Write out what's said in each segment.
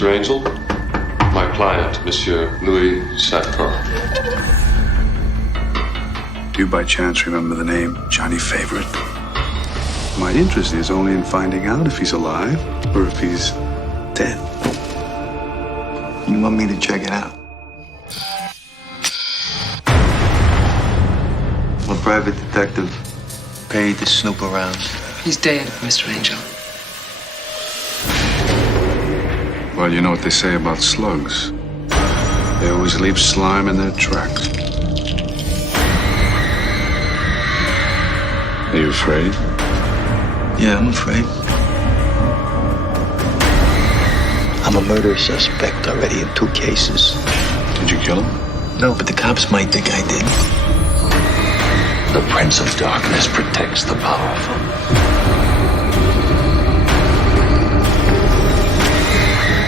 Mr. Angel. My client, Monsieur Louis Shatcar. Do you by chance remember the name Johnny Favorite? My interest is only in finding out if he's alive or if he's dead. You want me to check it out? I'm a private detective paid to snoop around. He's dead, Mr. Angel. Well, you know what they say about slugs. They always leave slime in their tracks. Are you afraid? Yeah, I'm afraid. I'm a murder suspect already in 2 cases. Did you kill him? No, but the cops might think I did. The Prince of Darkness protects the powerful.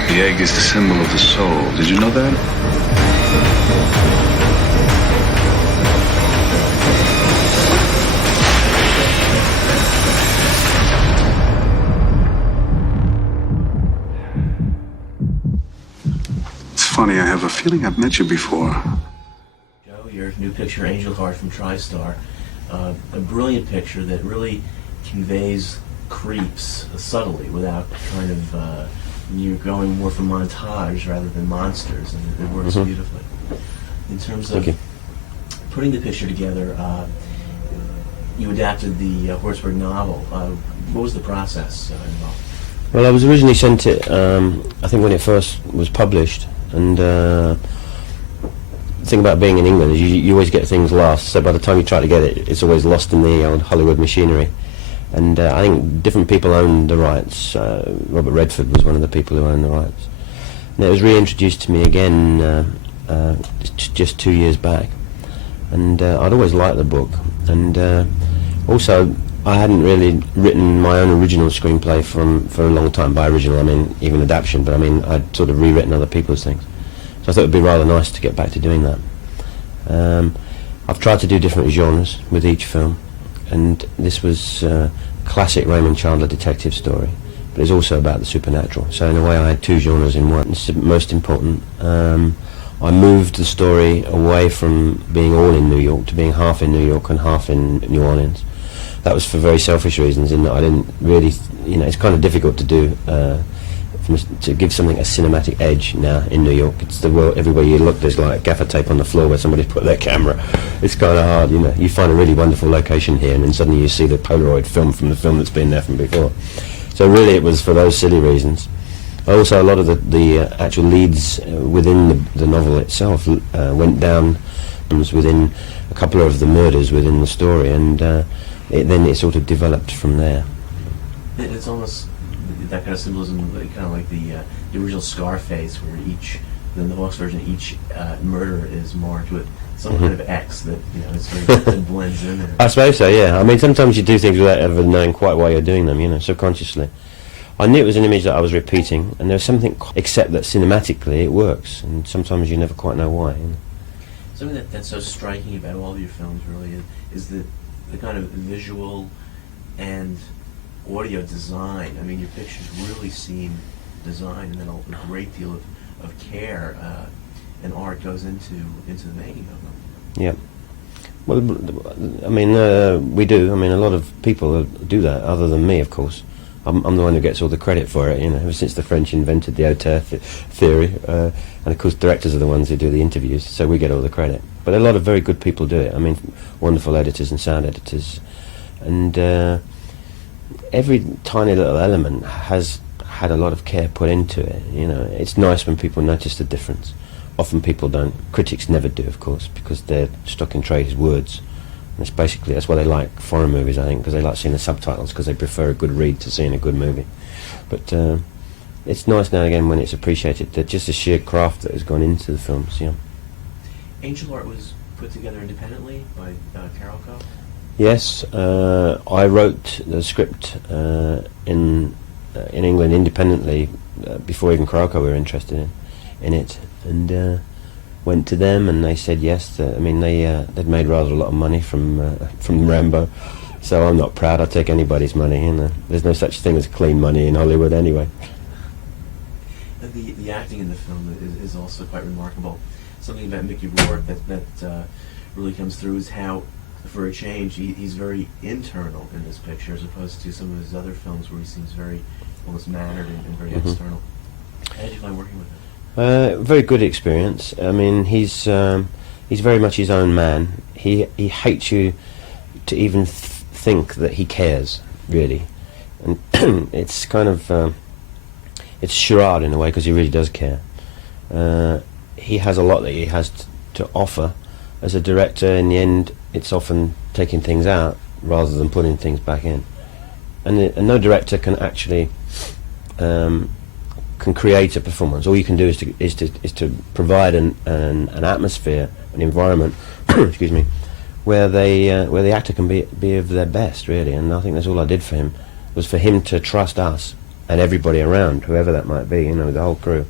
The egg is the symbol of the soul. Did you know that? It's funny, I have a feeling I've met you before. Joe, your new picture, Angel Heart from TriStar, a brilliant picture that really conveys creeps subtly without kind of, you're going more for montage rather than monsters, and it works beautifully. In terms of putting the picture together, you adapted the Horsberg novel. What was the process involved? Well, I was originally sent it, I think when it first was published, and the thing about being in England is you always get things last, so by the time you try to get it, it's always lost in the old Hollywood machinery. And I think different people owned the rights. Robert Redford was one of the people who owned the rights. And it was reintroduced to me again just 2 years back. And I'd always liked the book. And also, I hadn't really written my own original screenplay for a long time. By original, I mean even adaptation, but I mean I'd sort of rewritten other people's things. So I thought it would be rather nice to get back to doing that. I've tried to do different genres with each film. And this was a classic Raymond Chandler detective story, but it's also about the supernatural. So in a way I had 2 genres in one. It's the most important. I moved the story away from being all in New York to being half in New York and half in New Orleans. That was for very selfish reasons, in that I didn't really, it's kind of difficult to do, to give something a cinematic edge now in New York. It's the world, everywhere you look there's like gaffer tape on the floor where somebody's put their camera. It's kind of hard, You find a really wonderful location here and then suddenly you see the Polaroid film from the film that's been there from before. So really it was for those silly reasons. Also a lot of the actual leads within the novel itself went down within a couple of the murders within the story, and then it sort of developed from there. It's almost that kind of symbolism, kind of like the original Scarface, where in the Hawks version, each murder is marked with some kind of X that it's very that blends in there. I suppose so, yeah. I mean, sometimes you do things without ever knowing quite why you're doing them, subconsciously. I knew it was an image that I was repeating, and there's something, except that cinematically it works, and sometimes you never quite know why. Something that's so striking about all of your films, really, is the kind of visual and audio design. I mean, your pictures really seem designed, and then a great deal of care and art goes into the making of them. Yeah. Well, I mean, we do. I mean, a lot of people do that, other than me, of course. I'm the one who gets all the credit for it, ever since the French invented the auteur theory. And of course, directors are the ones who do the interviews, so we get all the credit. But a lot of very good people do it. I mean, wonderful editors and sound editors. And every tiny little element has had a lot of care put into it. It's nice when people notice the difference. Often people don't. Critics never do, of course, because their stock in trade is words. And that's why they like foreign movies, I think, because they like seeing the subtitles, because they prefer a good read to seeing a good movie. But it's nice now and again when it's appreciated, that just the sheer craft that has gone into the films. Angel Heart was put together independently by Carol Co. Yes, I wrote the script in England independently before even Carol Co were interested in it, and went to them, and they said yes. I mean, they'd made rather a lot of money from Rambo, so I'm not proud. I'll take anybody's money. There's no such thing as clean money in Hollywood anyway. The acting in the film is also quite remarkable. Something about Mickey Rourke that really comes through is how, for a change, he's very internal in this picture, as opposed to some of his other films where he seems very almost mannered and very external. How did you find working with him? Very good experience. I mean, he's very much his own man. He hates you to even think that he cares, really, and it's kind of it's charade in a way, because he really does care. He has a lot that he has to offer. As a director, in the end, it's often taking things out rather than putting things back in. And no director can actually can create a performance. All you can do is to provide an atmosphere, an environment, excuse me, where the actor can be of their best, really. And I think that's all I did for him, was for him to trust us and everybody around, whoever that might be, the whole crew,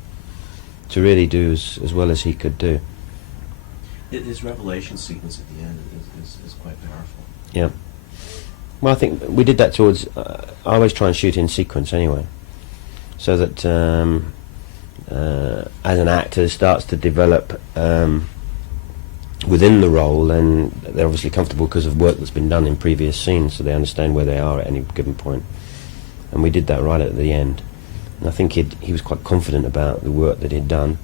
to really do as well as he could do. His revelation sequence at the end is quite powerful. Yeah. Well, I think we did that towards... I always try and shoot in sequence anyway, so that as an actor starts to develop within the role, then they're obviously comfortable because of work that's been done in previous scenes, so they understand where they are at any given point. And we did that right at the end. And I think he was quite confident about the work that he'd done,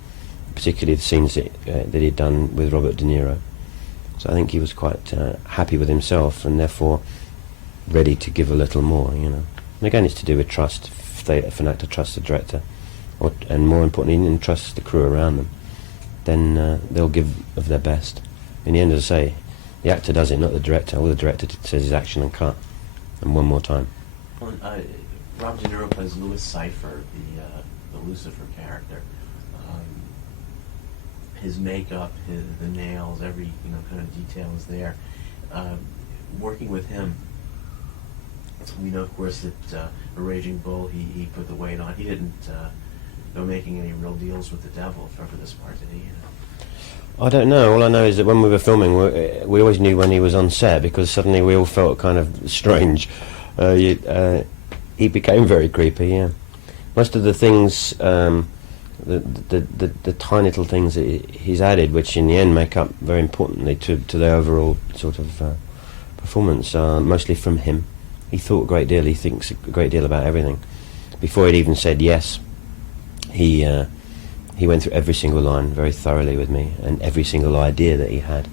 particularly the scenes that he'd done with Robert De Niro. So I think he was quite happy with himself, and therefore ready to give a little more, And again, it's to do with trust. If an actor trusts the director, and more importantly, trusts the crew around them, then they'll give of their best. In the end, as I say, the actor does it, not the director. All the director says is action and cut, and one more time. Well, Robert De Niro plays Louis Cypher, the Lucifer character. His makeup, the nails, every kind of detail is there. Working with him, we know, of course, that a Raging Bull, he put the weight on. He didn't go making any real deals with the devil for this part, did he? I don't know. All I know is that when we were filming, we always knew when he was on set, because suddenly we all felt kind of strange. He became very creepy. Yeah, most of the things, the tiny little things that he's added, which in the end make up very importantly to the overall sort of performance, are mostly from him. He thought a great deal. He thinks a great deal about everything. Before he'd even said yes, he went through every single line very thoroughly with me, and every single idea that he had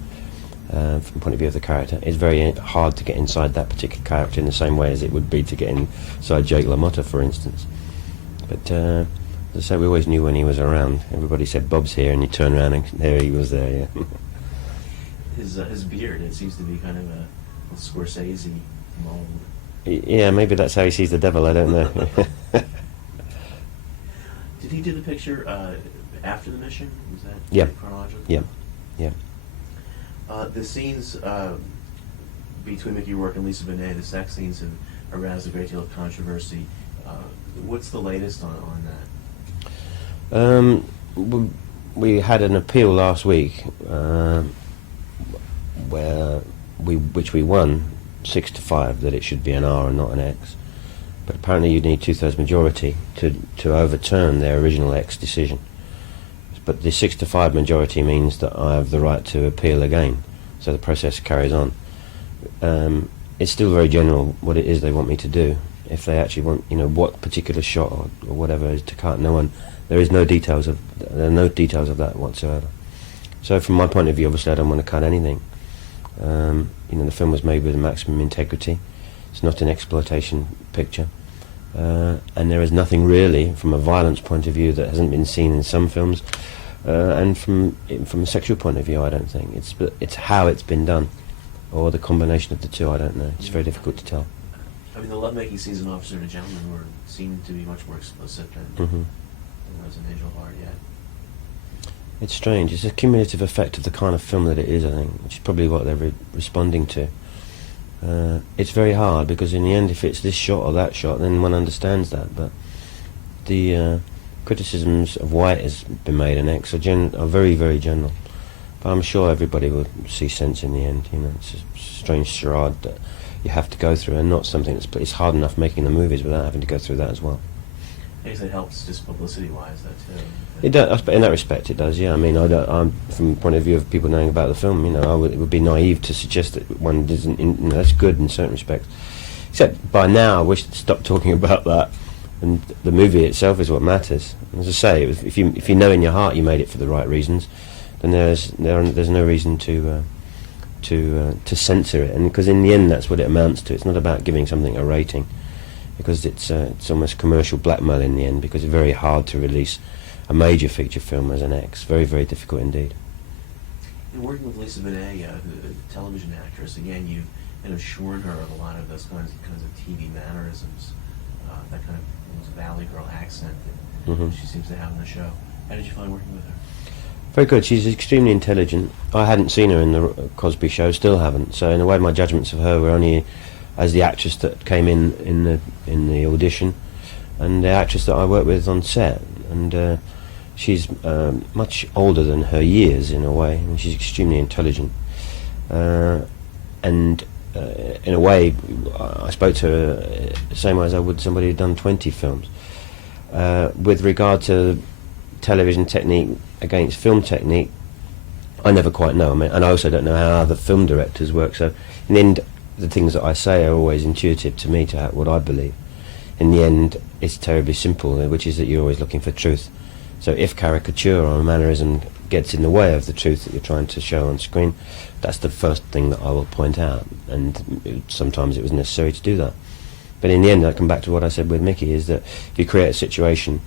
from the point of view of the character. It's very hard to get inside that particular character in the same way as it would be to get inside Jake LaMotta, for instance. But as I say, we always knew when he was around. Everybody said, Bob's here, and you turn around and there he was there, yeah. His beard, it seems to be kind of a Scorsese mold. Yeah, maybe that's how he sees the devil, I don't know. Did he do the picture after the mission? Was that chronological? Yeah, yeah. The scenes between Mickey Rourke and Lisa Bonet, the sex scenes, have aroused a great deal of controversy. What's the latest on that? We had an appeal last week which we won 6-5, that it should be an R and not an X. But apparently you need 2/3 majority to overturn their original X decision. But the 6-5 majority means that I have the right to appeal again, so the process carries on. It's still very general what it is they want me to do. If they actually want, what particular shot or whatever is to cut, there are no details of that whatsoever. So from my point of view, obviously I don't want to cut anything. The film was made with maximum integrity. It's not an exploitation picture. And there is nothing really, from a violence point of view, that hasn't been seen in some films, and from a sexual point of view, I don't think. It's how it's been done, or the combination of the two, I don't know. It's very difficult to tell. I mean, the lovemaking scenes in Officer and a Gentleman seem to be much more explicit than was in Angel Heart yet. It's strange. It's a cumulative effect of the kind of film that it is, I think, which is probably what they're responding to. It's very hard, because in the end, if it's this shot or that shot, then one understands that. But the criticisms of why it has been made an X are very, very general. But I'm sure everybody will see sense in the end. It's a strange charade that you have to go through, and not something it's hard enough making the movies without having to go through that as well. I guess it helps just publicity-wise, that too. It does, in that respect, it does. Yeah, I mean, I'm from the point of view of people knowing about the film. You know, it would be naive to suggest that one doesn't. You know, that's good in certain respects. Except by now, I wish to stop talking about that, and the movie itself is what matters. As I say, if you know in your heart you made it for the right reasons, then there's no reason to censor it. And because in the end, that's what it amounts to. It's not about giving something a rating, because it's almost commercial blackmail in the end, because it's very hard to release a major feature film as an X. Very, very difficult indeed. And working with Lisa Bonet, the television actress, again, you've kind of shorn her of a lot of those kinds of TV mannerisms, that kind of Valley Girl accent that she seems to have in the show. How did you find working with her? Very good. She's extremely intelligent. I hadn't seen her in the Cosby Show, still haven't. So in a way, my judgments of her were only as the actress that came in the audition, and the actress that I worked with on set. And she's much older than her years in a way, and she's extremely intelligent. And in a way, I spoke to her the same way as I would somebody who'd done 20 films. With regard to television technique against film technique, I never quite know. I mean, and I also don't know how other film directors work. So in the end, the things that I say are always intuitive to me, to what I believe. In the end, it's terribly simple, which is that you're always looking for truth. So if caricature or mannerism gets in the way of the truth that you're trying to show on screen, that's the first thing that I will point out. And sometimes it was necessary to do that. But in the end, I come back to what I said with Mickey, is that if you create a situation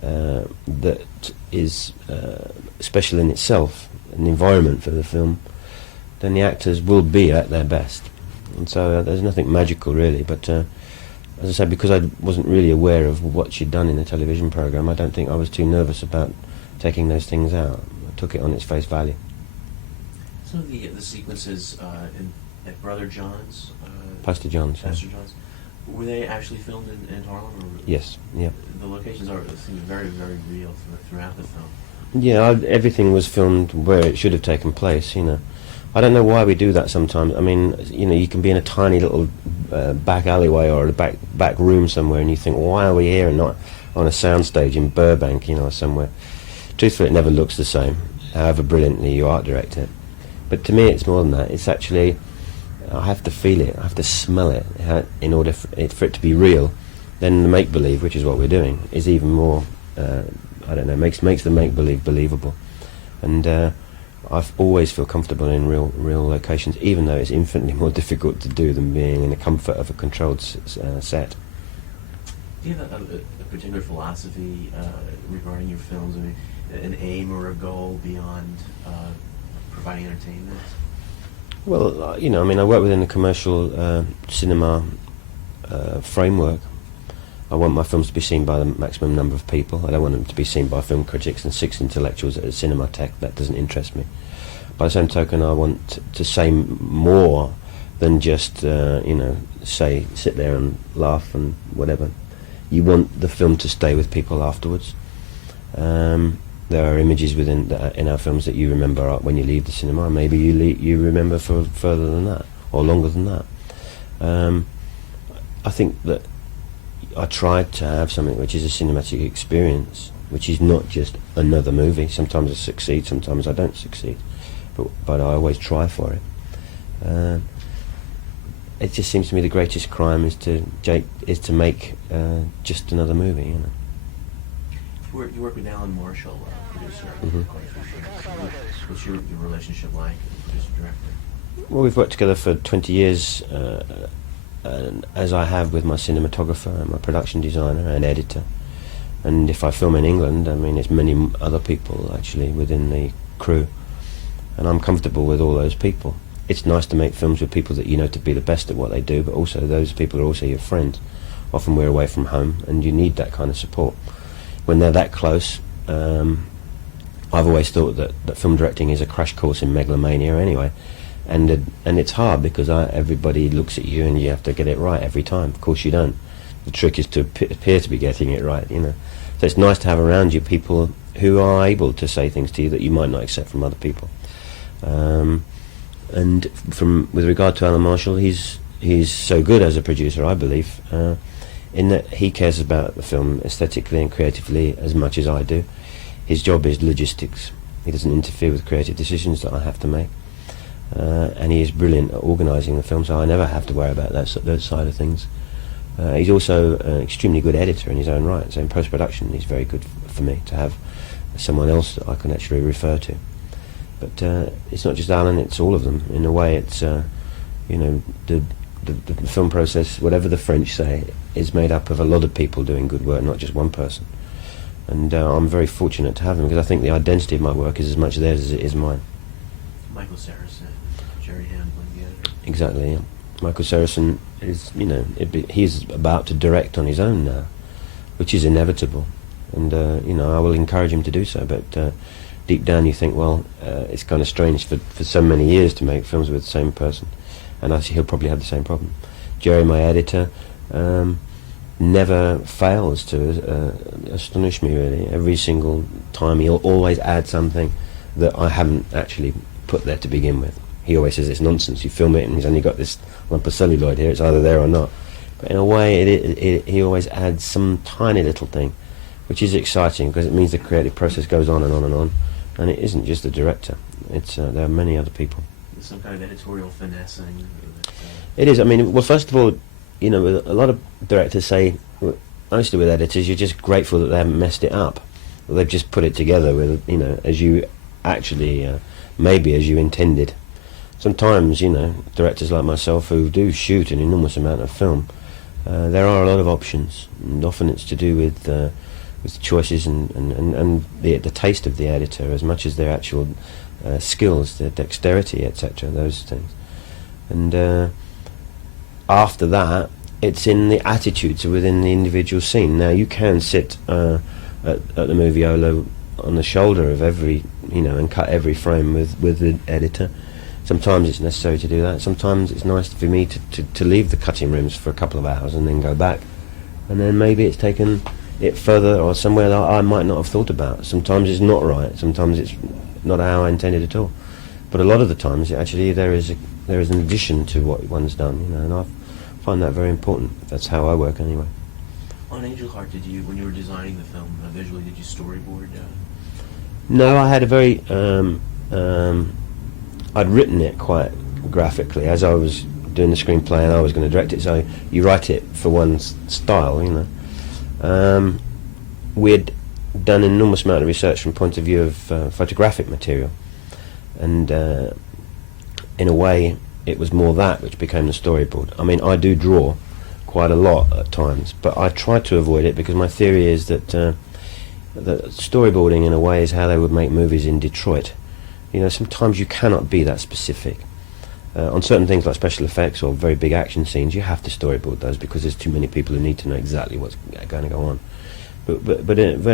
that is special in itself, an environment for the film, then the actors will be at their best. And so there's nothing magical really, but as I said, because I wasn't really aware of what she'd done in the television programme, I don't think I was too nervous about taking those things out. I took it on its face value. Some of the sequences at Brother John's, Pastor John's. Pastor John's, were they actually filmed in Harlem? Or Yes, yeah. The locations seem very, very real throughout the film. Yeah, everything was filmed where it should have taken place, you know. I don't know why we do that sometimes. I mean, you know, you can be in a tiny little back alleyway or a back room somewhere, and you think, why are we here and not on a soundstage in Burbank, you know, somewhere? Truthfully, it never looks the same, however brilliantly you art direct it. But to me, it's more than that. It's actually, I have to feel it, I have to smell it, in order for it to be real. Then the make-believe, which is what we're doing, is even more, I don't know, makes the make-believe believable. And I always feel comfortable in real locations, even though it's infinitely more difficult to do than being in the comfort of a controlled set. Do you have a particular philosophy regarding your films? I mean, an aim or a goal beyond providing entertainment? Well, you know, I mean, I work within the commercial cinema framework. I want my films to be seen by the maximum number of people. I don't want them to be seen by film critics and 6 intellectuals at a Cinematech. That doesn't interest me. By the same token, I want to say more than just, you know, sit there and laugh and whatever. You want the film to stay with people afterwards. There are images in our films that you remember when you leave the cinema, and maybe you remember for further than that, or longer than that. I think that I tried to have something which is a cinematic experience, which is not just another movie. Sometimes I succeed, sometimes I don't succeed, but I always try for it. It just seems to me the greatest crime is to make just another movie, you know. You work with Alan Marshall, producer. What's your relationship like, producer-director? Well, we've worked together for 20 years, and as I have with my cinematographer and my production designer and editor. And if I film in England, I mean, it's many other people actually within the crew, and I'm comfortable with all those people. It's nice to make films with people that you know to be the best at what they do, but also those people are also your friends. Often we're away from home, and you need that kind of support. When they're that close, I've always thought that film directing is a crash course in megalomania anyway. And it's hard because everybody looks at you and you have to get it right every time. Of course you don't. The trick is to appear to be getting it right, you know. So it's nice to have around you people who are able to say things to you that you might not accept from other people. And with regard to Alan Marshall, he's so good as a producer, I believe. in that he cares about the film aesthetically and creatively as much as I do. His job is logistics. He doesn't interfere with creative decisions that I have to make. And he is brilliant at organising the film, so I never have to worry about that side of things. He's also an extremely good editor in his own right, so in post-production he's very good for me to have someone else that I can actually refer to. But it's not just Alan, it's all of them. In a way, it's, you know, the film process, whatever the French say, is made up of a lot of people doing good work, not just one person. And I'm very fortunate to have them, because I think the identity of my work is as much theirs as it is mine. Michael Saracen, Jerry Hamblin, the editor. Exactly, yeah. Michael Saracen is, you know, he's about to direct on his own now, which is inevitable. And, you know, I will encourage him to do so, but deep down you think, well, it's kind of strange for so many years to make films with the same person. And he'll probably have the same problem. Jerry, my editor, never fails to astonish me, really. Every single time he'll always add something that I haven't actually put there to begin with. He always says it's nonsense, you film it and he's only got this lump of celluloid here, it's either there or not. But in a way he always adds some tiny little thing, which is exciting because it means the creative process goes on and on and on. And it isn't just the director, it's there are many other people. There's some kind of editorial finessing. It is, I mean, well, first of all, you know, a lot of directors say, mostly with editors, you're just grateful that they haven't messed it up. They've just put it together with, you know, as you actually, maybe as you intended. Sometimes, you know, directors like myself who do shoot an enormous amount of film, there are a lot of options, and often it's to do with choices and the taste of the editor as much as their actual skills, their dexterity, etc., those things. And after that, it's in the attitudes within the individual scene. Now, you can sit at the Moviolo on the shoulder of every, you know, and cut every frame with the editor. Sometimes it's necessary to do that. Sometimes it's nice for me to leave the cutting rooms for a couple of hours and then go back. And then maybe it's taken it further or somewhere that I might not have thought about. Sometimes it's not right. Sometimes it's not how I intended at all. But a lot of the times, actually, there is an addition to what one's done, you know, and I find that very important. That's how I work, anyway. On Angel Heart, did you, when you were designing the film visually, did you storyboard? No, I had a very. I'd written it quite graphically as I was doing the screenplay, and I was going to direct it. So you write it for one's style, you know. We had done an enormous amount of research from point of view of photographic material, and in a way it was more that which became the storyboard. I mean, I do draw quite a lot at times, but I try to avoid it because my theory is that storyboarding in a way is how they would make movies in Detroit. You know, sometimes you cannot be that specific. On certain things like special effects or very big action scenes, you have to storyboard those because there's too many people who need to know exactly what's going to go on. But in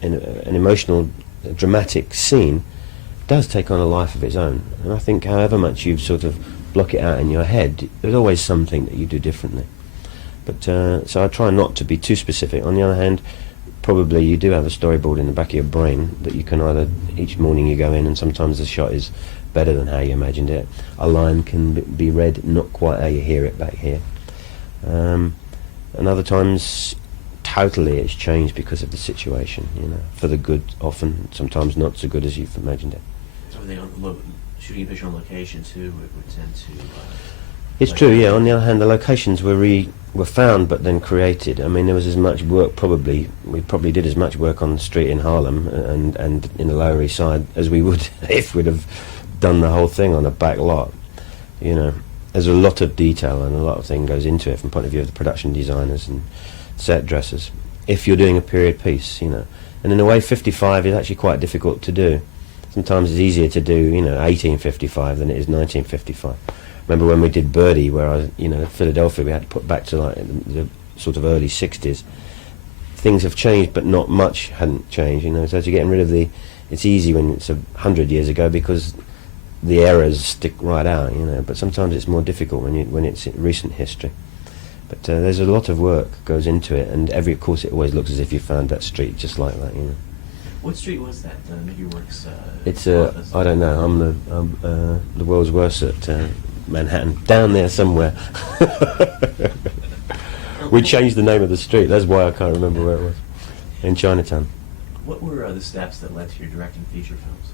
an emotional, dramatic scene does take on a life of its own. And I think however much you sort of block it out in your head, there's always something that you do differently. But so I try not to be too specific. On the other hand, probably you do have a storyboard in the back of your brain that you can either, each morning you go in and sometimes the shot is better than how you imagined it. A line can be read not quite how you hear it back here. And other times, totally it's changed because of the situation, you know, for the good often, sometimes not so good as you've imagined it. Shooting a picture on location too, it would tend to... It's true, yeah. On the other hand, the locations were found but then created. I mean, there was as much work we probably did as much work on the street in Harlem and in the Lower East Side as we would if we'd have done the whole thing on a back lot. You know, there's a lot of detail and a lot of thing goes into it from the point of view of the production designers and set dressers. If you're doing a period piece, you know, and in a way 55 is actually quite difficult to do. Sometimes it's easier to do, you know, 1855 than it is 1955. Remember when we did Birdie, where Philadelphia, we had to put back to like the sort of early 60s. Things have changed, but not much hadn't changed, you know. So as you're getting rid of it's easy when it's 100 years ago because the errors stick right out, you know. But sometimes it's more difficult when it's recent history. But there's a lot of work goes into it, and of course, it always looks as if you found that street just like that, you know. What street was that? McGee-Works. It's I don't know. I'm the world's worst at Manhattan, down there somewhere. We changed the name of the street. That's why I can't remember where it was. In Chinatown. What were the steps that led to your directing feature films?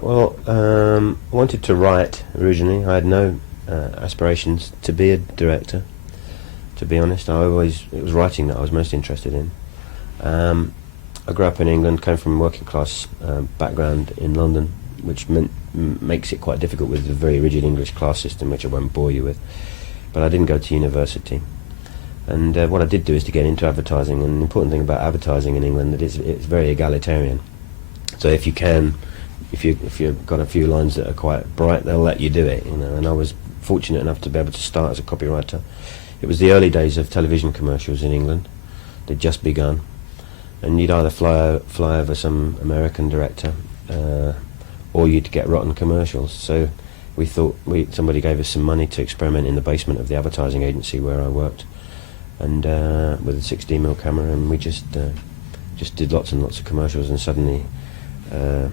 Well, I wanted to write originally. I had no aspirations to be a director. To be honest, it was writing that I was most interested in. I grew up in England, came from a working class background in London, which makes it quite difficult with the very rigid English class system, which I won't bore you with. But I didn't go to university. And what I did do is to get into advertising. And the important thing about advertising in England is that it's very egalitarian. So if you've got a few lines that are quite bright, they'll let you do it. And I was fortunate enough to be able to start as a copywriter. It was the early days of television commercials in England. They'd just begun. And you'd either fly over some American director, or you'd get rotten commercials. So we thought somebody gave us some money to experiment in the basement of the advertising agency where I worked, and with a 16mm camera, and we just did lots and lots of commercials. And suddenly, there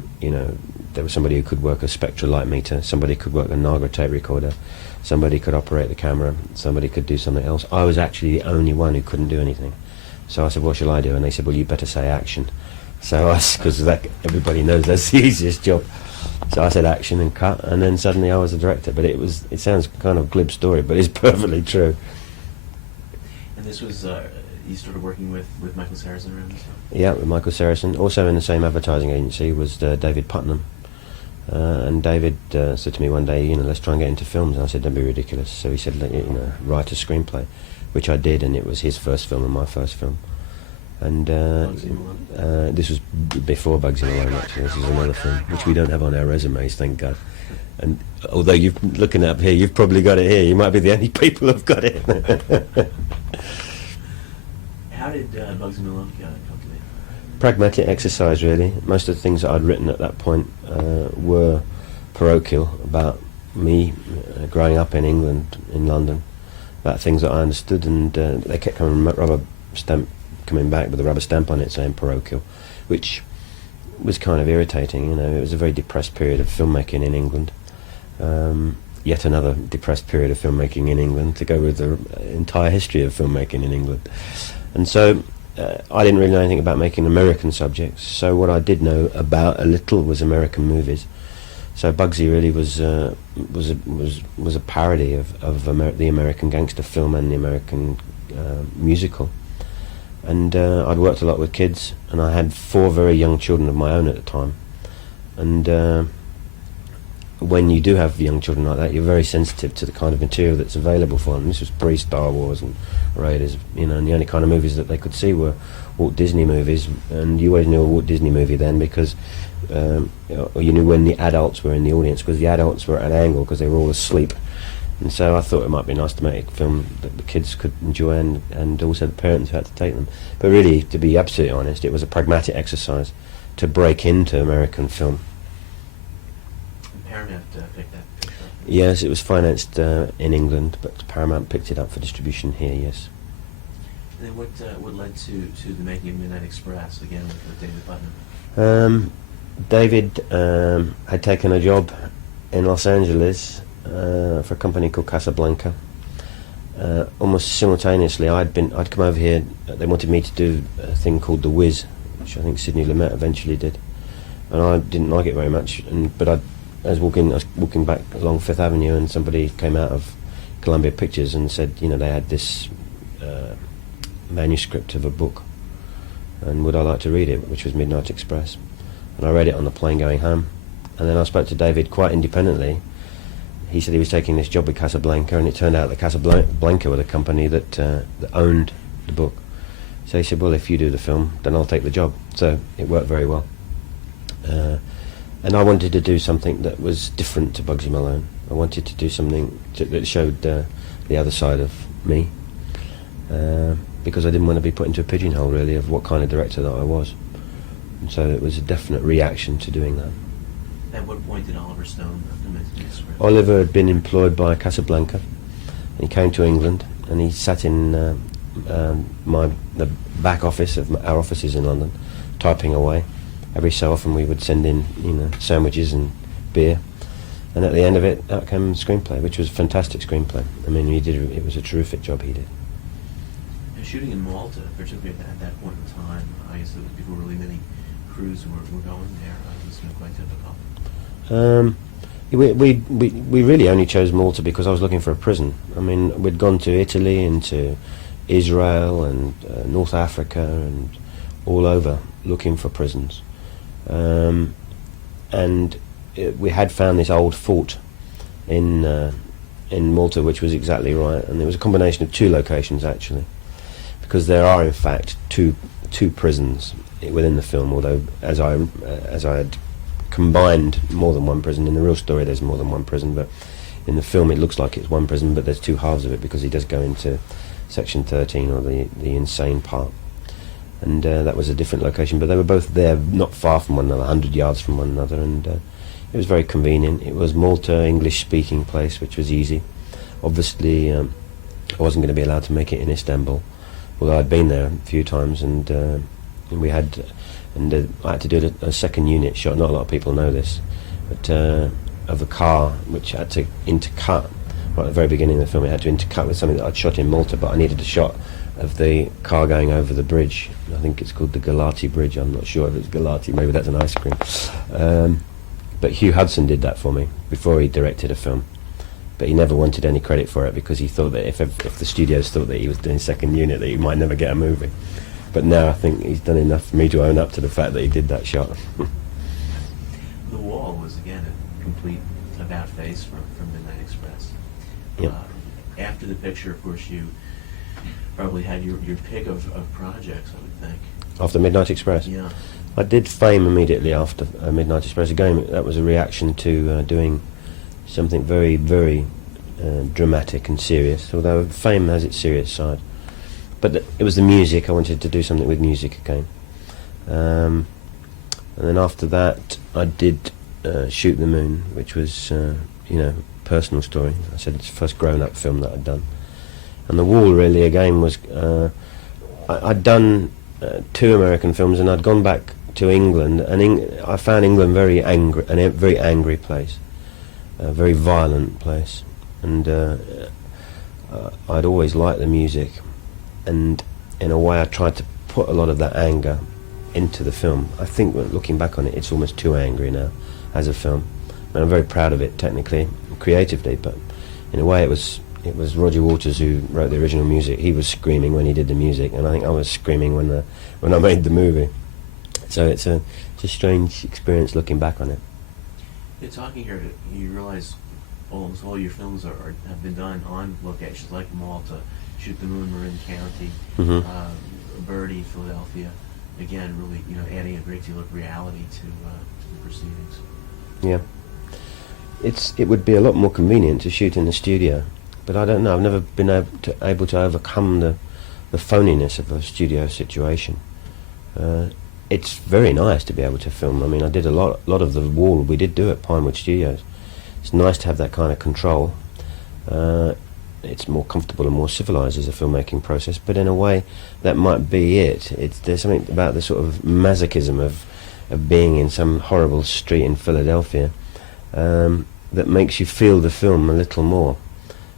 was somebody who could work a spectral light meter, somebody could work a Nagra tape recorder, somebody could operate the camera, somebody could do something else. I was actually the only one who couldn't do anything. So I said, what shall I do? And they said, well, you better say action. So because everybody knows that's the easiest job. So I said action and cut, and then suddenly I was the director. But it sounds kind of a glib story, but it's perfectly true. And this was, you started working with Michael Saracen around this time? Yeah, with Michael Saracen. Also in the same advertising agency was David Putnam. And David said to me one day, let's try and get into films. And I said, don't be ridiculous. So he said, write a screenplay, which I did, and it was his first film and my first film. And this was before Bugsy Malone, actually. This is another film, which we don't have on our resumes, thank God. And although you're looking up here, you've probably got it here. You might be the only people who've got it. How did Bugsy Malone come to be? Pragmatic exercise, really. Most of the things that I'd written at that point were parochial, about me growing up in England, in London, about things that I understood, and they kept coming back with a rubber stamp on it saying parochial, which was kind of irritating. It was a very depressed period of filmmaking in England. Yet another depressed period of filmmaking in England to go with the entire history of filmmaking in England. And so I didn't really know anything about making American subjects, so what I did know about a little was American movies. So Bugsy really was a parody of the American gangster film and the American musical. And I'd worked a lot with kids, and I had 4 very young children of my own at the time. And when you do have young children like that, you're very sensitive to the kind of material that's available for them. This was pre-Star Wars and Raiders, and the only kind of movies that they could see were Walt Disney movies, and you always knew a Walt Disney movie then because you knew when the adults were in the audience, because the adults were at an angle because they were all asleep. And so I thought it might be nice to make a film that the kids could enjoy, and also the parents who had to take them. But really, to be absolutely honest, it was a pragmatic exercise to break into American film. Paramount picked that up? Yes, it was financed in England, but Paramount picked it up for distribution here, yes. And then what led to the making of Midnight Express, again with David Putnam? David had taken a job in Los Angeles for a company called Casablanca. Almost simultaneously, I'd come over here. They wanted me to do a thing called The Wiz, which I think Sidney Lumet eventually did, and I didn't like it very much. But I was walking back along Fifth Avenue, and somebody came out of Columbia Pictures and said, they had this manuscript of a book, and would I like to read it, which was Midnight Express. And I read it on the plane going home, and then I spoke to David quite independently. He said he was taking this job with Casablanca, and it turned out that Casablanca were the company that owned the book. So he said, well, if you do the film, then I'll take the job. So it worked very well. And I wanted to do something that was different to Bugsy Malone. I wanted to do something that showed the other side of me, because I didn't want to be put into a pigeonhole, really, of what kind of director that I was. And so it was a definite reaction to doing that. At what point did Oliver Stone come into the script? Oliver had been employed by Casablanca, and he came to England, and he sat in the back office of our offices in London, typing away. Every so often we would send in, sandwiches and beer, and at the end of it, out came a screenplay, which was a fantastic screenplay. I mean, it was a terrific job he did. shooting in Malta, particularly at that point in time, I guess there before really many crews were going there. It was quite difficult. We really only chose Malta because I was looking for a prison. I mean, we'd gone to Italy and to Israel and North Africa and all over looking for prisons. We had found this old fort in Malta, which was exactly right, and it was a combination of two locations actually, because there are in fact two prisons within the film. Although as I had combined more than one prison in the real story, there's more than one prison, but in the film it looks like it's one prison, but there's two halves of it because he does go into Section 13 or the insane part, and that was a different location. But they were both there, not far from one another, 100 yards from one another, and it was very convenient. It was Malta, English-speaking place, which was easy. Obviously, I wasn't going to be allowed to make it in Istanbul, although I'd been there a few times, and I had to do a second unit shot. Not a lot of people know this, but of a car which had to intercut. Right at the very beginning of the film, it had to intercut with something that I'd shot in Malta, but I needed a shot of the car going over the bridge. I think it's called the Galati Bridge. I'm not sure if it's Galati. Maybe that's an ice cream. But Hugh Hudson did that for me before he directed a film. But he never wanted any credit for it because he thought that if the studios thought that he was doing second unit, that he might never get a movie. But now I think he's done enough for me to own up to the fact that he did that shot. The Wall was, again, a complete about-face from Midnight Express. Yep. After the picture, of course, you probably had your pick of projects, I would think. After Midnight Express? Yeah. I did Fame immediately after Midnight Express. Again, that was a reaction to doing something very, very dramatic and serious, although Fame has its serious side. But it was the music. I wanted to do something with music again. And then after that, I did Shoot the Moon, which was, personal story. I said it's the first grown-up film that I'd done. And The Wall, really, again, was... I'd done 2 American films, and I'd gone back to England, and I found England very angry place, a very violent place, and I'd always liked the music, and in a way I tried to put a lot of that anger into the film. I think looking back on it, it's almost too angry now as a film, and I'm very proud of it technically, creatively, but in a way it was Roger Waters who wrote the original music. He was screaming when he did the music, and I think I was screaming when I made the movie. So it's a strange experience looking back on it. You're talking here, you realize almost all your films have been done on locations like Malta, Shoot the Moon, Marin County, Birdie, Philadelphia. Again, really, adding a great deal of reality to the proceedings. Yeah, it would be a lot more convenient to shoot in the studio, but I don't know. I've never been able to overcome the phoniness of a studio situation. It's very nice to be able to film. I mean, I did a lot of The Wall. We did do at Pinewood Studios. It's nice to have that kind of control. It's more comfortable and more civilized as a filmmaking process, but in a way that might be it. There's something about the sort of masochism of being in some horrible street in Philadelphia that makes you feel the film a little more.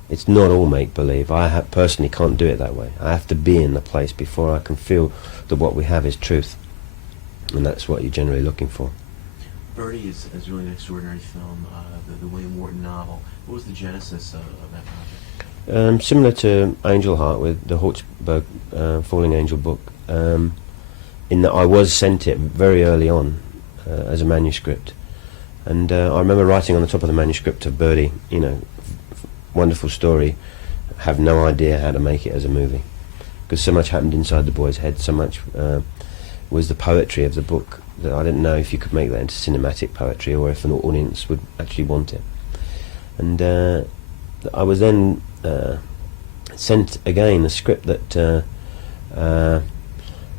It's not all make-believe. I personally can't do it that way. I have to be in the place before I can feel that what we have is truth, and that's what you're generally looking for. Birdie is really an extraordinary film, the William Wharton novel. What was the genesis of that project? Similar to Angel Heart with the Hawksburg Falling Angel book, in that I was sent it very early on as a manuscript, and I remember writing on the top of the manuscript of Birdie, wonderful story, have no idea how to make it as a movie, because so much happened inside the boy's head, so much was the poetry of the book that I didn't know if you could make that into cinematic poetry or if an audience would actually want it. And I was then sent again a script that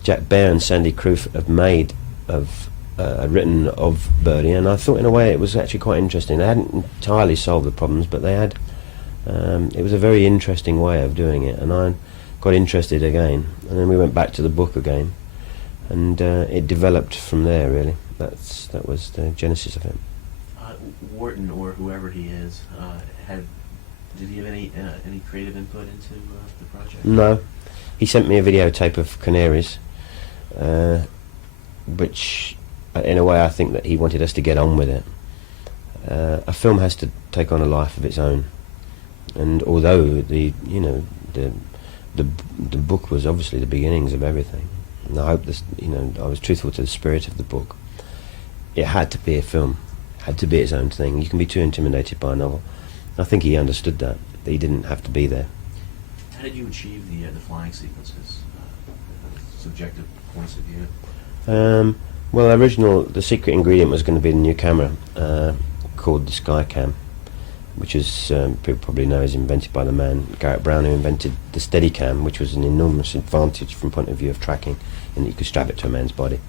Jack Baer and Sandy Kroof had written of Birdie, and I thought in a way it was actually quite interesting. They hadn't entirely solved the problems, but they had. It was a very interesting way of doing it, and I got interested again, and then we went back to the book again, and it developed from there. Really, that was the genesis of it. Wharton, or whoever he is, had Did he have any creative input into the project? No. He sent me a videotape of canaries, which, in a way, I think that he wanted us to get on with it. A film has to take on a life of its own, and although the book was obviously the beginnings of everything, and I hope this, I was truthful to the spirit of the book. It had to be a film, had to be its own thing. You can be too intimidated by a novel. I think he understood that he didn't have to be there. How did you achieve the flying sequences, subjective points of view? Well, the secret ingredient was going to be the new camera called the Skycam, which is, people probably know, is invented by the man Garrett Brown, who invented the Steadicam, which was an enormous advantage from point of view of tracking, in that you could strap it to a man's body.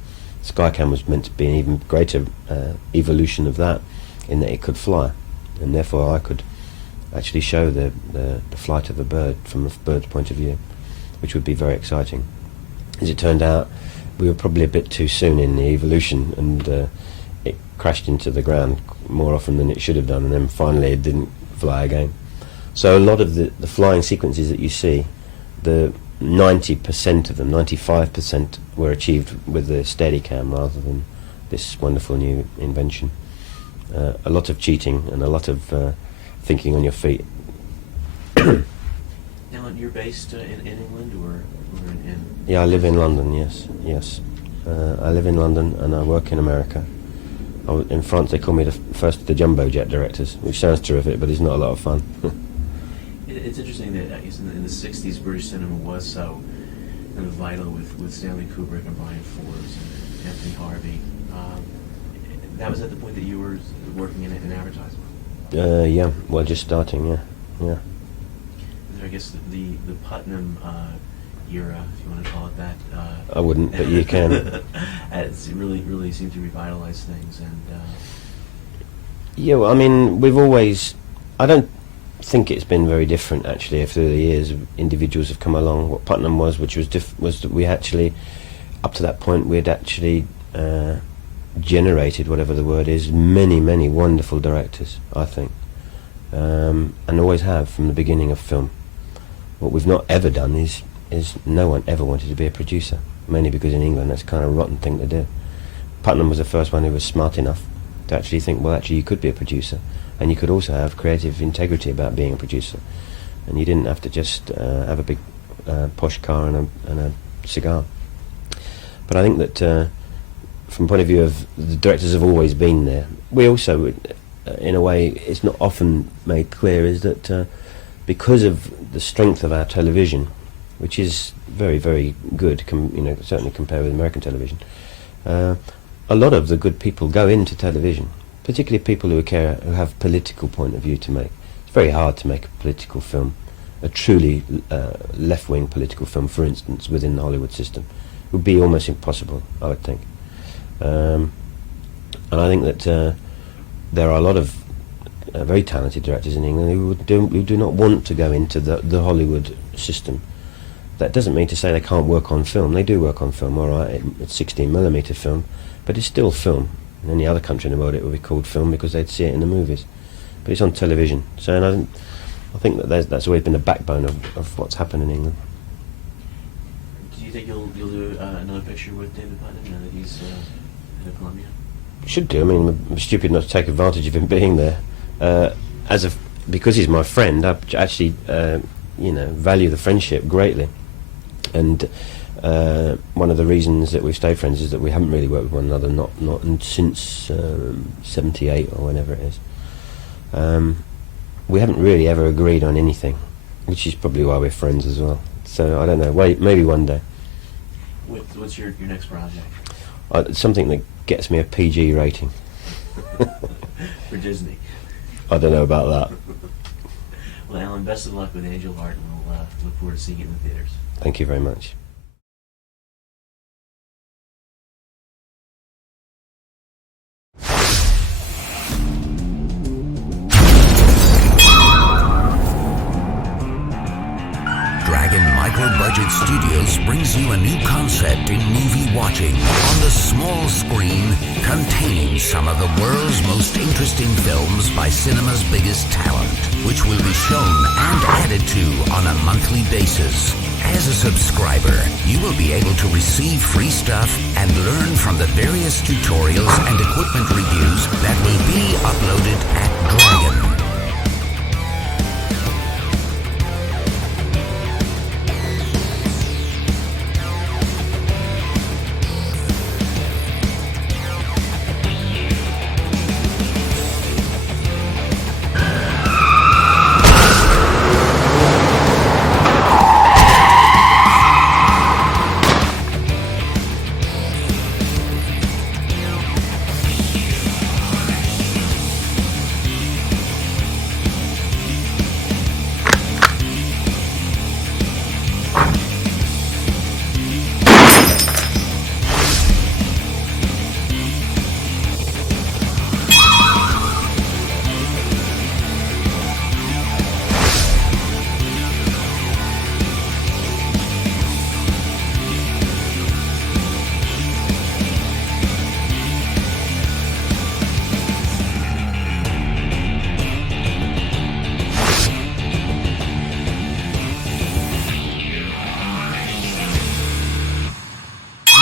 Skycam was meant to be an even greater evolution of that, in that it could fly, and therefore I could actually show the flight of a bird from the bird's point of view, which would be very exciting. As it turned out, we were probably a bit too soon in the evolution, and it crashed into the ground more often than it should have done, and then finally it didn't fly again. So a lot of the flying sequences that you see, the 90% of them, 95% were achieved with the Steadicam rather than this wonderful new invention. A lot of cheating and a lot of thinking on your feet. Now, you're based in England or in... Yeah, I live in London, yes. I live in London and I work in America. In France they call me the first of the jumbo jet directors, which sounds terrific, but it's not a lot of fun. It's interesting that I guess in the 60s British cinema was so kind of vital with Stanley Kubrick and Brian Forbes and Anthony Harvey. That was at the point that you were working in advertising? Yeah, well, just starting, yeah. I guess the Putnam era, if you want to call it that. I wouldn't, but you can. It's really seemed to revitalize things, and yeah, well, I mean, I don't think it's been very different actually through the years. Individuals have come along. What Putnam was, which was that we actually, up to that point, we'd actually generated, whatever the word is, many wonderful directors, I think, and always have from the beginning of film. What we've not ever done is no one ever wanted to be a producer, mainly because in England that's kind of a rotten thing to do. Putnam was the first one who was smart enough to actually think, well, actually you could be a producer, and you could also have creative integrity about being a producer, and you didn't have to just have a big posh car and a cigar. But I think that from the point of view of the directors have always been there. We also, in a way, it's not often made clear, is that because of the strength of our television, which is very good, certainly compared with American television, a lot of the good people go into television, particularly people who have political point of view to make. It's very hard to make a political film, a truly left-wing political film, for instance, within the Hollywood system. It would be almost impossible, I would think. And I think that there are a lot of very talented directors in England who do not want to go into the Hollywood system. That doesn't mean to say they can't work on film. They do work on film, all right. It's 16mm film, but it's still film. In any other country in the world it would be called film because they'd see it in the movies. But it's on television. So and I think that that's always been the backbone of what's happened in England. Do you think you'll do another picture with David Putnam now that he's at Columbia? Should do. I mean, I'm stupid not to take advantage of him being there. Because he's my friend, I actually value the friendship greatly. And one of the reasons that we've stayed friends is that we haven't really worked with one another, not since 78 or whenever it is. We haven't really ever agreed on anything, which is probably why we're friends as well. So I don't know. Maybe one day. What's your next project? Something that gets me a PG rating. For Disney. I don't know about that. Well, Alan, best of luck with Angel Heart, and we'll look forward to seeing it in the theaters. Thank you very much. Micro-budget Studios brings you a new concept in movie watching on the small screen, containing some of the world's most interesting films by cinema's biggest talent. which will be shown and added to on a monthly basis. As a subscriber, you will be able to receive free stuff and learn from the various tutorials and equipment reviews that will be uploaded at Dragon.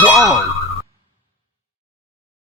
Wow!